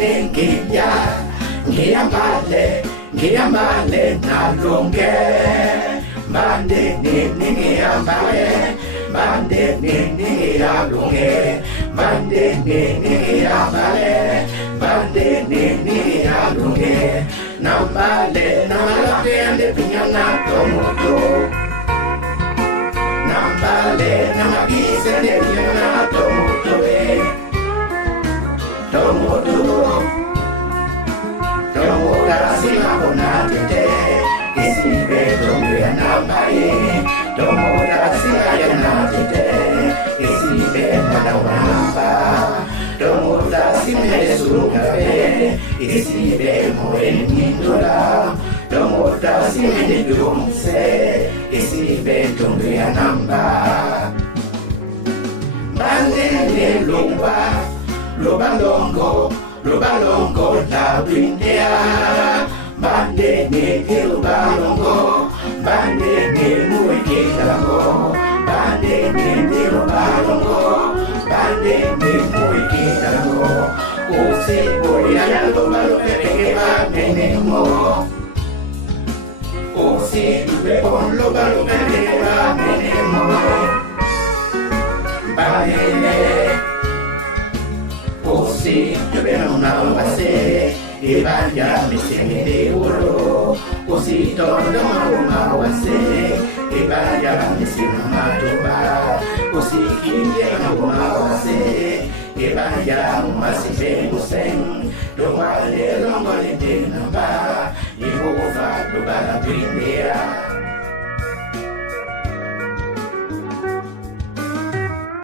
ngiya ngiyambale nalunge bandeni ngiyambale bandeni ngiyalunge bandeni ngiyambale bandeni ngiyalunge nambale namalapende pinyana tomuto nambale namagise pinyana tomuto tomuto Sima bona tete, isibe tombe nambaye. Tomoda sima yana tete, isibe mana wamba. Tomoda sime surukabe, isibe moeni ndola. Tomoda sime dumse, isibe tombe namba. Bande lumba, luba longo. Lubalongo la bindea, bande ne lubalongo, bande ne muike lango, bande ne lubalongo, bande ne muike lango. Ose boya ya lubalongo ke bande ne mo, ose dube on lubalongo ke bande ne mo, bande Osi, yo veo una base, y vaya me sigue de oro. Osi, todo una base, y vaya me sigue una tuba. Osi, quiere una base, y vaya más si vemos en. Lo vale, lo vale de nada, y vos va a la primera.